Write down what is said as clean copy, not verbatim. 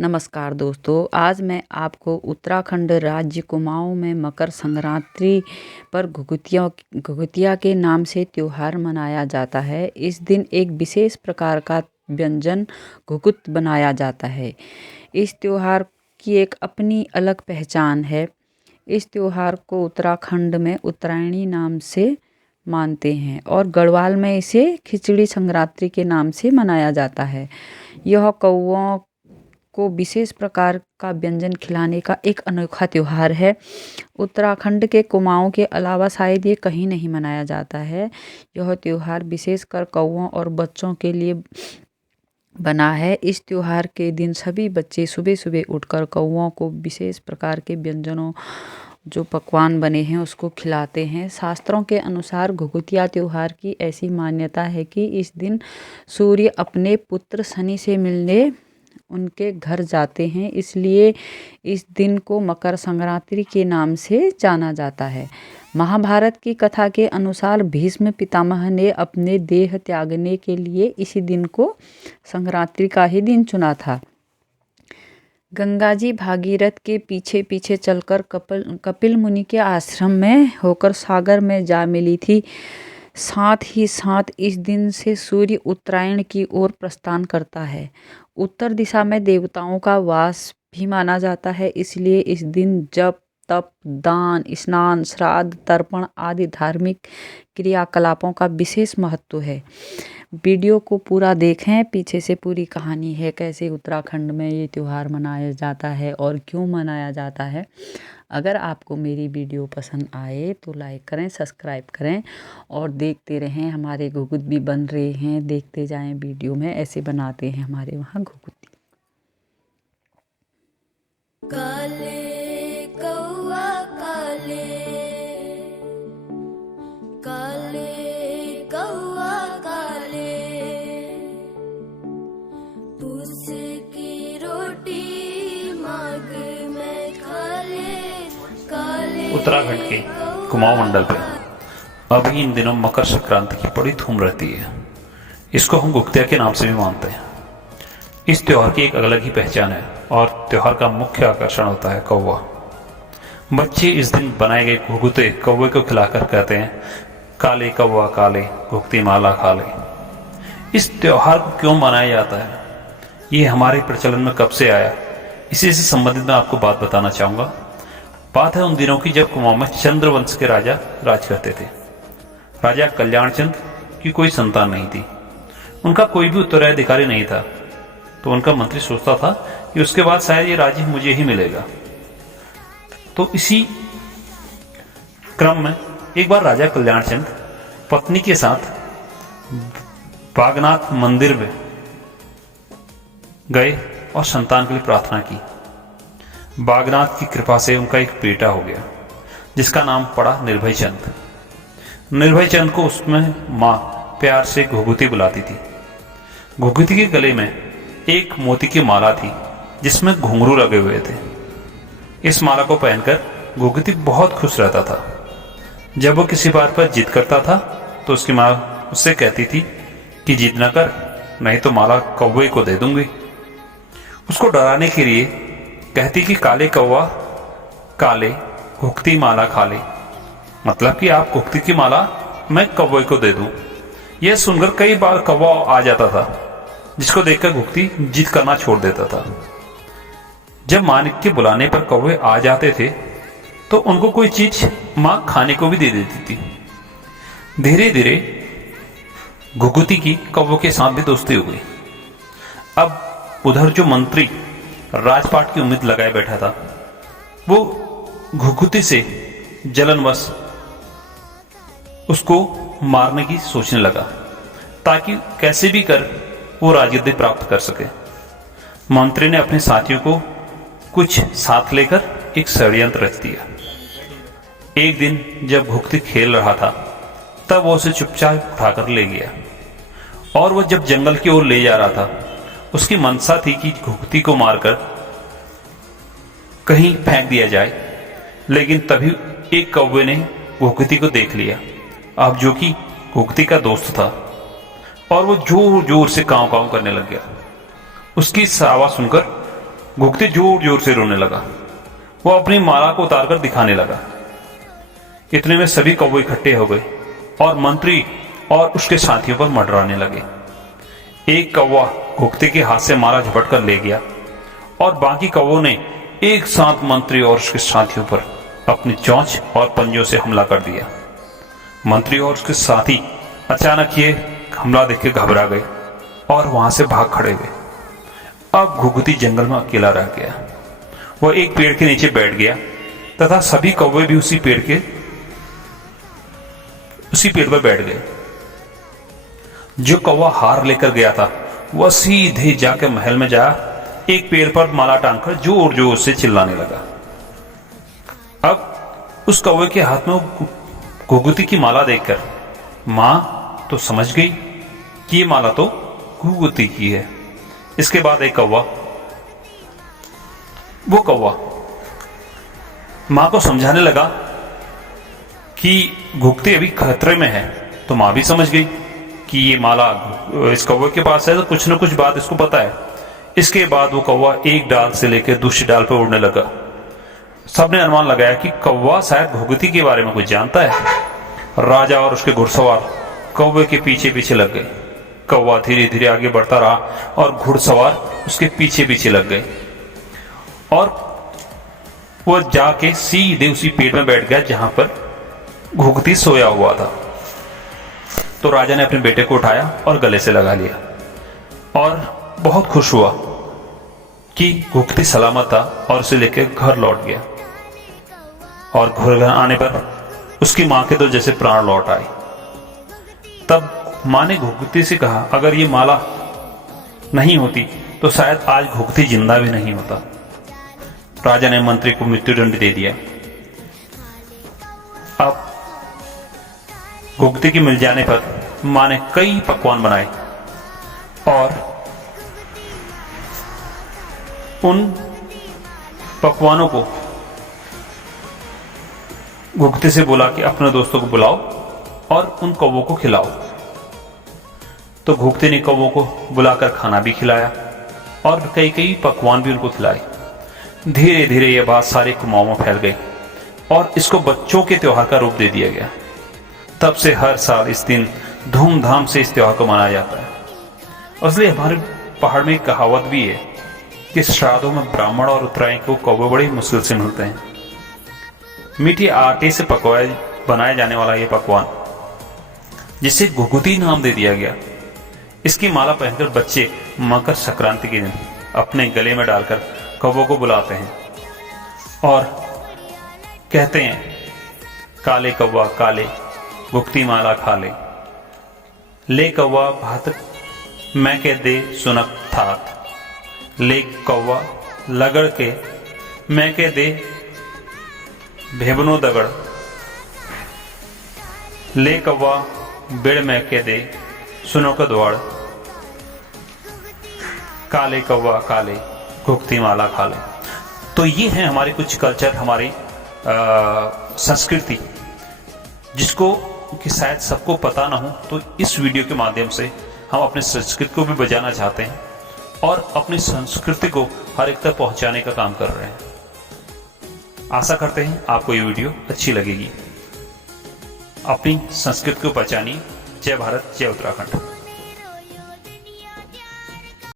नमस्कार दोस्तों, आज मैं आपको उत्तराखंड राज्य कुमाऊं में मकर संक्रांति पर घुघुतिया के नाम से त्योहार मनाया जाता है। इस दिन एक विशेष प्रकार का व्यंजन घुघुत बनाया जाता है। इस त्योहार की एक अपनी अलग पहचान है। इस त्योहार को उत्तराखंड में उत्तरायणी नाम से मानते हैं और गढ़वाल में इसे खिचड़ी संक्रांति के नाम से मनाया जाता है। यह कौओं को विशेष प्रकार का व्यंजन खिलाने का एक अनोखा त्योहार है। उत्तराखंड के कुमाऊं के अलावा शायद ये कहीं नहीं मनाया जाता है। यह त्योहार विशेषकर कौओं और बच्चों के लिए बना है। इस त्योहार के दिन सभी बच्चे सुबह सुबह उठकर कौओं को विशेष प्रकार के व्यंजनों जो पकवान बने हैं उसको खिलाते हैं। शास्त्रों के अनुसार घुघुतिया त्योहार की ऐसी मान्यता है कि इस दिन सूर्य अपने पुत्र शनि से मिलने उनके घर जाते हैं, इसलिए इस दिन को मकर संक्रांति के नाम से जाना जाता है। महाभारत की कथा के अनुसार भीष्म पितामह ने अपने देह त्यागने के लिए इसी दिन को संक्रांति का ही दिन चुना था। गंगा जी भागीरथ के पीछे पीछे चलकर कपिल मुनि के आश्रम में होकर सागर में जा मिली थी। साथ ही साथ इस दिन से सूर्य उत्तरायण की ओर प्रस्थान करता है। उत्तर दिशा में देवताओं का वास भी माना जाता है, इसलिए इस दिन जप तप दान स्नान श्राद्ध तर्पण आदि धार्मिक क्रियाकलापों का विशेष महत्व है। वीडियो को पूरा देखें, पीछे से पूरी कहानी है कैसे उत्तराखंड में ये त्यौहार मनाया जाता है और क्यों मनाया जाता है। अगर आपको मेरी वीडियो पसंद आए तो लाइक करें, सब्सक्राइब करें और देखते रहें। हमारे घुघुत भी बन रहे हैं, देखते जाएं वीडियो में। ऐसे बनाते हैं हमारे वहाँ घुघुती। काले कौआ काले काले कौआ काले पूस की रोटी मांग में खाले काले। उत्तराखंड के कुमाऊं मंडल पे अभी इन दिनों मकर संक्रांति की बड़ी धूम रहती है। इसको हम घुघुतिया के नाम से भी मानते हैं। इस त्योहार की एक अलग ही पहचान है और त्योहार का मुख्य आकर्षण होता है कौवा। बच्चे इस दिन बनाए गए घुघुते कौवे को खिलाकर कहते हैं, काले कौवा काले घुघुती माला खा ले। इस त्योहार को क्यों मनाया जाता है, ये हमारे प्रचलन में कब से आया, इसी से संबंधित मैं आपको बात बताना चाहूँगा। बात है उन दिनों की जब कुमाऊं में चंद्रवंश के राजा राज करते थे। राजा कल्याण चंद की कोई संतान नहीं थी, उनका कोई भी उत्तराधिकारी नहीं था। तो उनका मंत्री सोचता था कि उसके बाद शायद ये राज्य मुझे ही मिलेगा। तो इसी क्रम में एक बार राजा कल्याण चंद पत्नी के साथ बागनाथ मंदिर में गए और संतान के लिए प्रार्थना की। बागनाथ की कृपा से उनका एक बेटा हो गया जिसका नाम पड़ा निर्भय चंद। निर्भय चंद को उसमें माँ प्यार से घुघुती बुलाती थी। घुघुती के गले में एक मोती की माला थी जिसमें घुंघरू लगे हुए थे। इस माला को पहनकर घुघुती बहुत खुश रहता था। जब वो किसी बात पर जिद करता था तो उसकी माँ उससे कहती थी कि जिद न कर, नहीं तो माला कौवे को दे दूंगी। उसको डराने के लिए कहती कि काले कौवा काले घुघुती माला खा ले, मतलब कि आप घुघुती की माला मैं कौवे को दे दूं। यह सुनकर कई बार कौवा आ जाता था, जिसको देखकर घुघुती जिद करना छोड़ देता था। जब मालिक के बुलाने पर कौवे आ जाते थे तो उनको कोई चीज माँ खाने को भी दे देती थी। धीरे धीरे घुघुती की कौवों के साथ भी दोस्ती हो गई। अब उधर जो मंत्री राजपाट की उम्मीद लगाए बैठा था, वो घुघुती से जलनवश उसको मारने की सोचने लगा ताकि कैसे भी कर वो राजगद्दी प्राप्त कर सके। मंत्री ने अपने साथियों को कुछ साथ लेकर एक षड्यंत्र रच दिया। एक दिन जब घुघुती खेल रहा था तब वो उसे चुपचाप उठाकर ले गया और वो जब जंगल की ओर ले जा रहा था, उसकी मंशा थी कि घुघुती को मारकर कहीं फेंक दिया जाए। लेकिन तभी एक कौवे ने घुघुती को देख लिया, अब जो कि घुघुती का दोस्त था, और वो जोर जोर से कांव कांव करने लग गया। उसकी आवाज सुनकर घुघती जोर जोर से रोने लगा। वो अपनी माला को उतारकर दिखाने लगा। इतने में सभी कौवे इकट्ठे हो गए और मंत्री और उसके साथियों पर मंडराने लगे। एक कौवा घुघती के हाथ से माला झपट कर ले गया और बाकी कौवों ने एक साथ मंत्री और उसके साथियों पर अपनी चोंच और पंजों से हमला कर दिया। मंत्री और उसके साथी अचानक ये हमला देख घबरा गए और वहां से भाग खड़े हुए। अब घुघती जंगल में अकेला रह गया। वह एक पेड़ के नीचे बैठ गया तथा सभी कौवे भी उसी पेड़ पर बैठ गए। जो कौवा हार लेकर गया था वह सीधे जाकर महल में जा एक पेड़ पर माला टांगकर जोर जोर से चिल्लाने लगा। अब उस कौवे के हाथ में घुघती की माला देखकर मां तो समझ गई कि ये माला तो घुघती की है। इसके बाद एक कौवा मां को समझाने लगा कि घुघती अभी खतरे में है। तो मां भी समझ गई कि ये माला इस कौवे के पास है, तो कुछ न कुछ बात इसको पता है। इसके बाद वो कौवा एक डाल से लेकर दूसरी डाल पर उड़ने लगा। सबने अनुमान लगाया कि कौवा शायद घुघती के बारे में कुछ जानता है। राजा और उसके घुड़सवार कौवे के पीछे पीछे लग गए। कौवा धीरे धीरे आगे बढ़ता रहा और घुड़सवार उसके पीछे पीछे लग गए और वह जाके सीधे उसी पेड़ में बैठ गया जहां पर घुघती सोया हुआ था। तो राजा ने अपने बेटे को उठाया और गले से लगा लिया और बहुत खुश हुआ कि घुघती सलामत था और उसे लेकर घर लौट गया। और घर आने पर उसकी मां के तो जैसे प्राण लौट आए। तब मां ने घुघती से कहा, अगर ये माला नहीं होती तो शायद आज घुघती जिंदा भी नहीं होता। राजा ने मंत्री को मृत्युदंड दे दिया। अब घुघती की मिल जाने पर मां ने कई पकवान बनाए और उन पकवानों को घुघती से बोला कि अपने दोस्तों को बुलाओ और उन कौवों को खिलाओ। तो घुघती ने कौवों को बुलाकर खाना भी खिलाया और कई कई पकवान भी उनको खिलाए। धीरे धीरे यह बात सारे कुमाऊं में फैल गई और इसको बच्चों के त्योहार का रूप दे दिया गया। तब से हर साल इस दिन धूमधाम से इस त्योहार को मनाया जाता है। इसलिए हमारे पहाड़ में एक कहावत भी है कि श्राद्धों में ब्राह्मण और उत्तरायण को कौवे बड़ी मुश्किल से मिलते हैं। मीठे आटे से बनाया जाने वाला यह पकवान, जिसे घुघती नाम दे दिया गया, इसकी माला पहनकर बच्चे मकर संक्रांति के दिन अपने गले में डालकर कौवों को बुलाते हैं और कहते हैं, काले कौवा काले घुघती माला खा ले कौवा भात मैं के दे सुनक थात, ले कौवा लगड़ के मैं के दे भेबनो दगड़, ले कौवा बिड़ मैं के दे सुनो का द्वाड़, काले कौवा काले घुघती माला खा ले। तो ये है हमारे कुछ कल्चर, हमारी संस्कृति, जिसको कि शायद सबको पता ना हो। तो इस वीडियो के माध्यम से हम अपने संस्कृति को भी बचाना चाहते हैं और अपनी संस्कृति को हर एक तक पहुंचाने का काम कर रहे हैं। आशा करते हैं आपको ये वीडियो अच्छी लगेगी। अपनी संस्कृति को पहचानिए। जय भारत, जय उत्तराखंड।